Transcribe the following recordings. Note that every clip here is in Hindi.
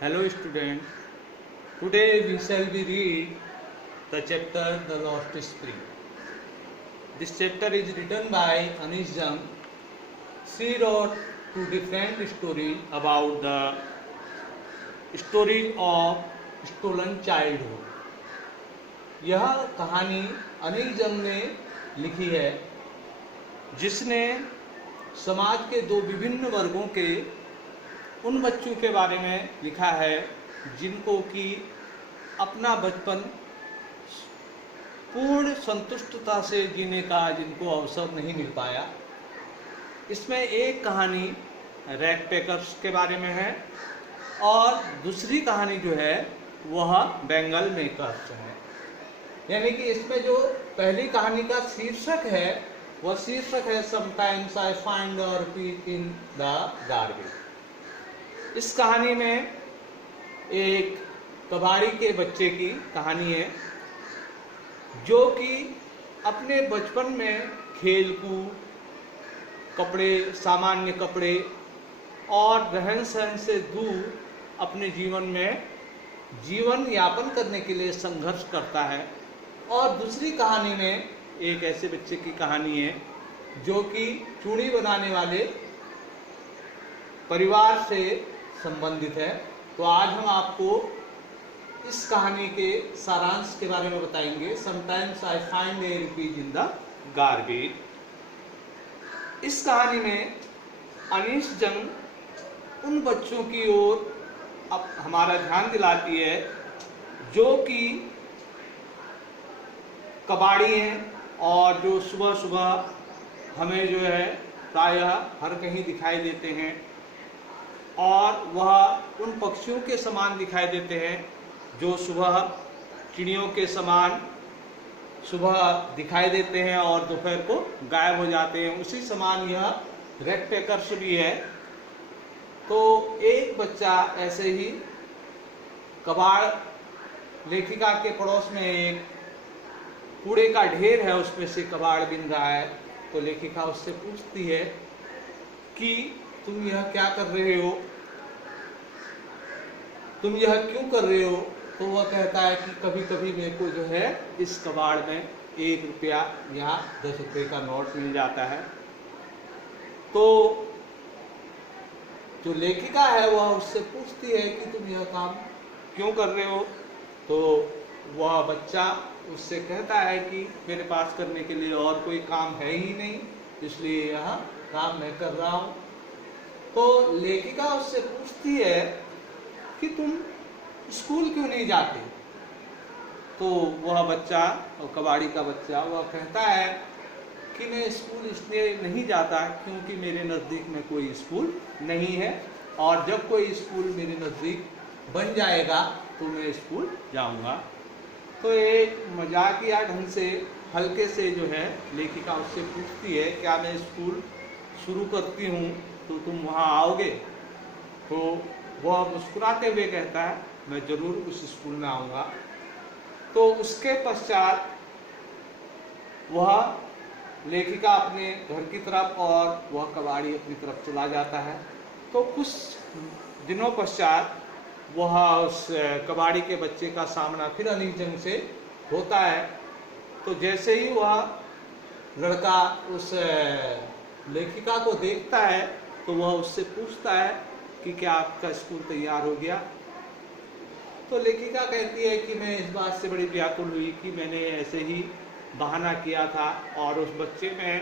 Hello student, today we shall be read the chapter The Lost Spring. This chapter is written by Anish Jung. She wrote two different stories about the story of stolen childhood. यह कहानी अनिल जंग ने लिखी है जिसने समाज के दो विभिन्न वर्गों के उन बच्चों के बारे में लिखा है जिनको कि अपना बचपन पूर्ण संतुष्टता से जीने का जिनको अवसर नहीं मिल पाया। इसमें एक कहानी रैग पैकर्स के बारे में है और दूसरी कहानी जो है वह बेंगल मेकर्स है। यानी कि इसमें जो पहली कहानी का शीर्षक है वह शीर्षक है sometimes I find a repeat in the garbage. इस कहानी में एक कबाड़ी के बच्चे की कहानी है जो कि अपने बचपन में खेल कूद, कपड़े, सामान्य कपड़े और रहन सहन से दूर अपने जीवन में जीवन यापन करने के लिए संघर्ष करता है। और दूसरी कहानी में एक ऐसे बच्चे की कहानी है जो कि चूड़ी बनाने वाले परिवार से संबंधित है। तो आज हम आपको इस कहानी के सारांश के बारे में बताएंगे। Sometimes I find A rupees in the garbage. इस कहानी में अनीश जंग उन बच्चों की ओर अब हमारा ध्यान दिलाती है जो कि कबाड़ी हैं और जो सुबह सुबह हमें जो है प्रायः हर कहीं दिखाई देते हैं और वह उन पक्षियों के समान दिखाई देते हैं जो सुबह चिड़ियों के समान सुबह दिखाई देते हैं और दोपहर को गायब हो जाते हैं। उसी समान यह रैग पैकर्स भी है। तो एक बच्चा ऐसे ही कबाड़ लेखिका के पड़ोस में एक कूड़े का ढेर है, उसमें से कबाड़ बिन रहा है। तो लेखिका उससे पूछती है कि तुम यह क्या कर रहे हो, तुम यह क्यों कर रहे हो। तो वह कहता है कि कभी कभी मेरे को जो है इस कबाड़ में 1 रुपया या 10 रुपये का नोट मिल जाता है। तो जो लेखिका है वह उससे पूछती है कि तुम यह काम क्यों कर रहे हो। तो वह बच्चा उससे कहता है कि मेरे पास करने के लिए और कोई काम है ही नहीं, इसलिए यह काम मैं कर रहा हूँ। तो लेखिका उससे पूछती है कि तुम स्कूल क्यों नहीं जाते। तो वह बच्चा, कबाड़ी का बच्चा, वह कहता है कि मैं स्कूल इसलिए नहीं जाता क्योंकि मेरे नज़दीक में कोई स्कूल नहीं है और जब कोई स्कूल मेरे नज़दीक बन जाएगा तो मैं स्कूल जाऊंगा। तो एक मजाकिया ढंग से हल्के से जो है लेखिका उससे पूछती है क्या मैं स्कूल शुरू करती हूँ तो तुम वहाँ आओगे। तो वह मुस्कुराते हुए कहता है मैं ज़रूर उस स्कूल में आऊँगा। तो उसके पश्चात वह लेखिका अपने घर की तरफ और वह कबाड़ी अपनी तरफ चला जाता है। तो कुछ दिनों पश्चात वह उस कबाड़ी के बच्चे का सामना फिर अनिल जंग से होता है। तो जैसे ही वह लड़का उस लेखिका को देखता है तो वह उससे पूछता है कि क्या आपका स्कूल तैयार हो गया। तो लेखिका कहती है कि मैं इस बात से बड़ी व्याकुल हुई कि मैंने ऐसे ही बहाना किया था और उस बच्चे में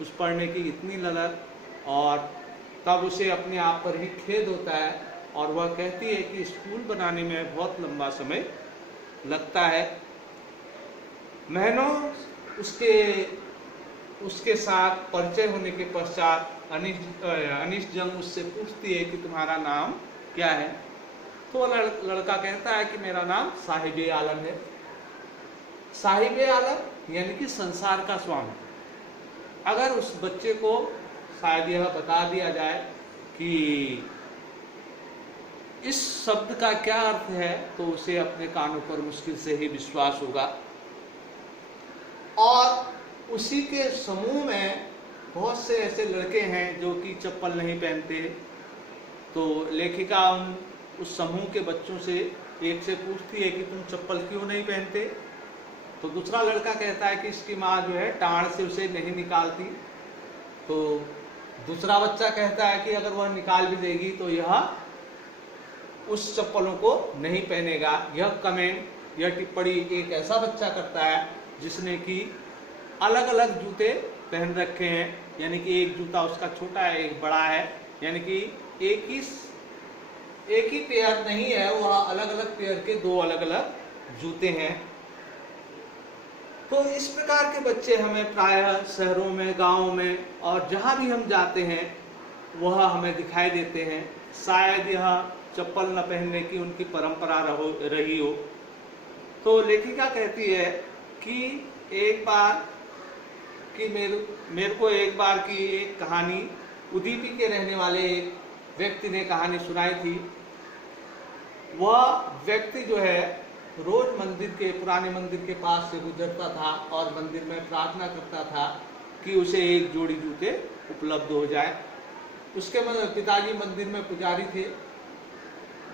उस पढ़ने की इतनी ललक और तब उसे अपने आप पर ही खेद होता है और वह कहती है कि स्कूल बनाने में बहुत लंबा समय लगता है। महीनों उसके साथ परिचय होने के पश्चात अनीश जंग उससे पूछती है कि तुम्हारा नाम क्या है। तो लड़का कहता है कि मेरा नाम साहिब आलम है। साहिब आलम यानी कि संसार का स्वामी। अगर उस बच्चे को शायद यह बता दिया जाए कि इस शब्द का क्या अर्थ है तो उसे अपने कानों पर मुश्किल से ही विश्वास होगा। और उसी के समूह में बहुत से ऐसे लड़के हैं जो कि चप्पल नहीं पहनते। तो लेखिका उन उस समूह के बच्चों से एक से पूछती है कि तुम चप्पल क्यों नहीं पहनते। तो दूसरा लड़का कहता है कि इसकी माँ जो है टाँड़ से उसे नहीं निकालती। तो दूसरा बच्चा कहता है कि अगर वह निकाल भी देगी तो यह उस चप्पलों को नहीं पहनेगा। यह कमेंट, यह टिप्पणी एक ऐसा बच्चा करता है जिसने कि अलग अलग जूते पहन रखे हैं, यानी कि एक जूता उसका छोटा है, एक बड़ा है, यानी कि एक ही पेयर नहीं है, वह अलग अलग पेयर के दो अलग अलग जूते हैं। तो इस प्रकार के बच्चे हमें प्रायः शहरों में, गांवों में और जहां भी हम जाते हैं वह हमें दिखाई देते हैं। शायद यह चप्पल न पहनने की उनकी परंपरा रही हो। तो लेखिका कहती है कि एक बार कि मेरे को एक बार की एक कहानी उदीपी के रहने वाले एक व्यक्ति ने कहानी सुनाई थी। वह व्यक्ति जो है रोज पुराने मंदिर के पास से गुजरता था और मंदिर में प्रार्थना करता था कि उसे एक जोड़ी जूते उपलब्ध हो जाए। उसके पिताजी मंदिर में पुजारी थे,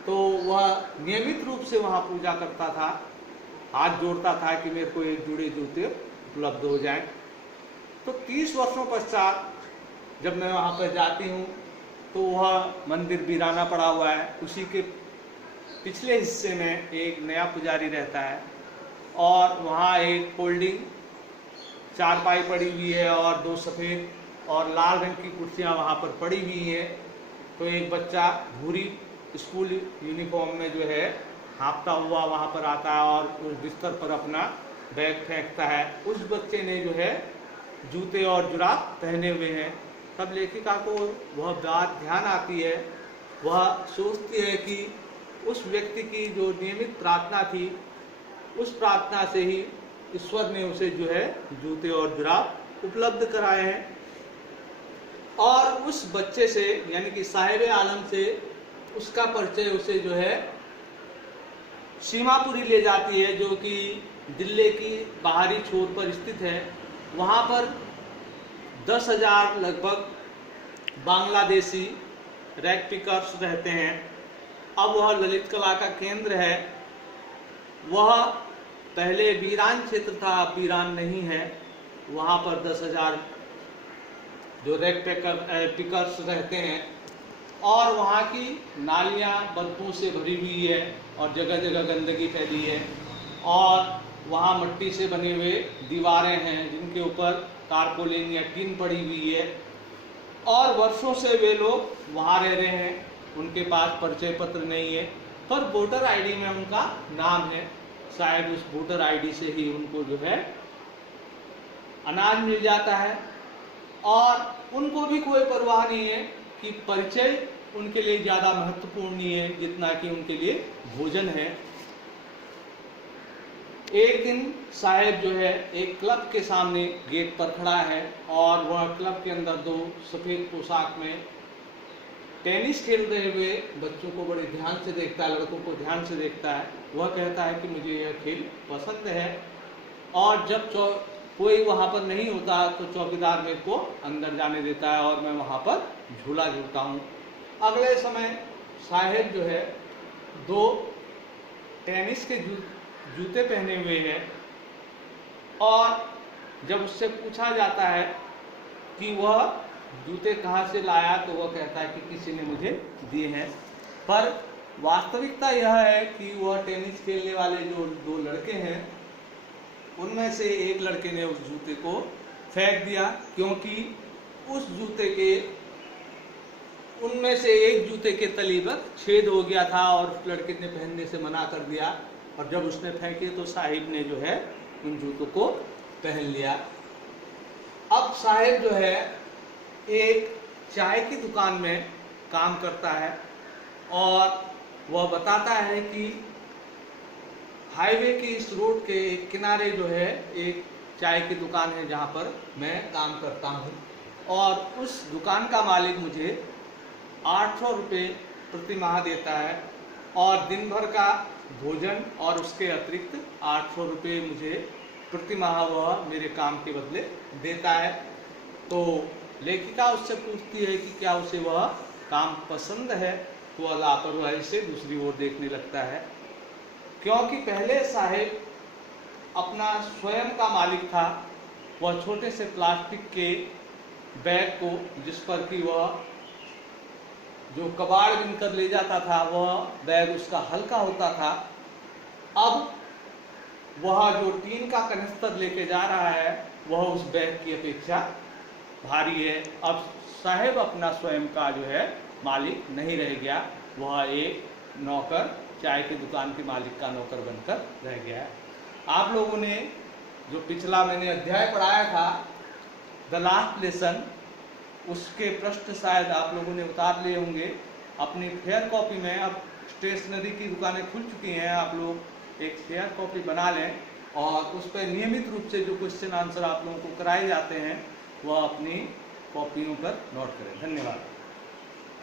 तो वह नियमित रूप से वहाँ पूजा करता था, हाथ जोड़ता था कि मेरे को एक जोड़ी जूते उपलब्ध हो जाए। तो 30 वर्षों पश्चात जब मैं वहाँ पर जाती हूँ तो वह मंदिर वीराना पड़ा हुआ है। उसी के पिछले हिस्से में एक नया पुजारी रहता है और वहाँ एक फोल्डिंग चारपाई पड़ी हुई है और दो सफ़ेद और लाल रंग की कुर्सियाँ वहाँ पर पड़ी हुई हैं। तो एक बच्चा भूरी स्कूल यूनिफॉर्म में जो है हाँफता हुआ वहाँ पर आता है और उस बिस्तर पर अपना बैग फेंकता है। उस बच्चे ने जो है जूते और जुराब पहने हुए हैं। तब लेखिका को वह बात ध्यान आती है। वह सोचती है कि उस व्यक्ति की जो नियमित प्रार्थना थी, उस प्रार्थना से ही ईश्वर ने उसे जो है जूते और जुराब उपलब्ध कराए हैं। और उस बच्चे से यानी कि साहिब आलम से उसका परिचय उसे जो है सीमापुरी ले जाती है, जो कि दिल्ली की बाहरी छोर पर स्थित है। वहाँ पर 10,000 लगभग बांग्लादेशी रैग पिकर्स रहते हैं। अब वह ललित कला का केंद्र है। वह पहले वीरान क्षेत्र था, अब वीरान नहीं है। वहाँ पर 10,000 जो रैग पिकर्स रहते हैं और वहाँ की नालियाँ बदबू से भरी हुई है और जगह जगह गंदगी फैली है। और वहाँ मिट्टी से बने हुए दीवारें हैं जिनके ऊपर तारपोलिन या टीन पड़ी हुई है और वर्षों से वे लोग वहाँ रह रहे हैं। उनके पास परिचय पत्र नहीं है, पर वोटर आईडी में उनका नाम है। शायद उस वोटर आईडी से ही उनको जो है अनाज मिल जाता है और उनको भी कोई परवाह नहीं है कि परिचय उनके लिए ज़्यादा महत्वपूर्ण नहीं है जितना कि उनके लिए भोजन है। एक दिन साहेब जो है एक क्लब के सामने गेट पर खड़ा है और वह क्लब के अंदर दो सफ़ेद पोशाक में टेनिस खेल रहे हुए बच्चों को बड़े ध्यान से देखता है, लड़कों को ध्यान से देखता है। वह कहता है कि मुझे यह खेल पसंद है और जब कोई वहाँ पर नहीं होता तो चौकीदार मेरे को अंदर जाने देता है और मैं वहाँ पर झूला झूलता हूँ। अगले समय साहेब जो है दो टेनिस के जूते पहने हुए हैं और जब उससे पूछा जाता है कि वह जूते कहाँ से लाया तो वह कहता है कि किसी ने मुझे दिए हैं। पर वास्तविकता यह है कि वह टेनिस खेलने वाले जो दो लड़के हैं उनमें से एक लड़के ने उस जूते को फेंक दिया, क्योंकि उस जूते के उनमें से एक जूते के तली पर छेद हो गया था और उस लड़के ने पहनने से मना कर दिया। और जब उसने फेंके तो साहिब ने जो है उन जूतों को पहन लिया। अब साहिब जो है एक चाय की दुकान में काम करता है और वह बताता है कि हाईवे की इस रोड के किनारे जो है एक चाय की दुकान है जहाँ पर मैं काम करता हूँ और उस दुकान का मालिक मुझे 800 रुपये प्रति माह देता है और दिन भर का भोजन और उसके अतिरिक्त 800 रुपये मुझे प्रति माह वह मेरे काम के बदले देता है। तो लेखिका उससे पूछती है कि क्या उसे वह काम पसंद है, तो वह लापरवाही से दूसरी ओर देखने लगता है, क्योंकि पहले साहेब अपना स्वयं का मालिक था। वह छोटे से प्लास्टिक के बैग को, जिस पर कि वह जो कबाड़ बिनकर ले जाता था, वह बैग उसका हल्का होता था। अब वह जो टीन का कनिस्तर लेके जा रहा है वह उस बैग की अपेक्षा भारी है। अब साहेब अपना स्वयं का जो है मालिक नहीं रह गया, वह एक नौकर, चाय की दुकान के मालिक का नौकर बनकर रह गया है। आप लोगों ने जो पिछला मैंने अध्याय पढ़ाया था, द लास्ट लेसन, उसके पृष्ठ शायद आप लोगों ने उतार लिए होंगे अपनी फेयर कॉपी में। अब स्टेशनरी की दुकानें खुल चुकी हैं, आप लोग एक फेयर कॉपी बना लें और उस पर नियमित रूप से जो क्वेश्चन आंसर आप लोगों को कराए जाते हैं वह अपनी कॉपियों पर नोट करें। धन्यवाद।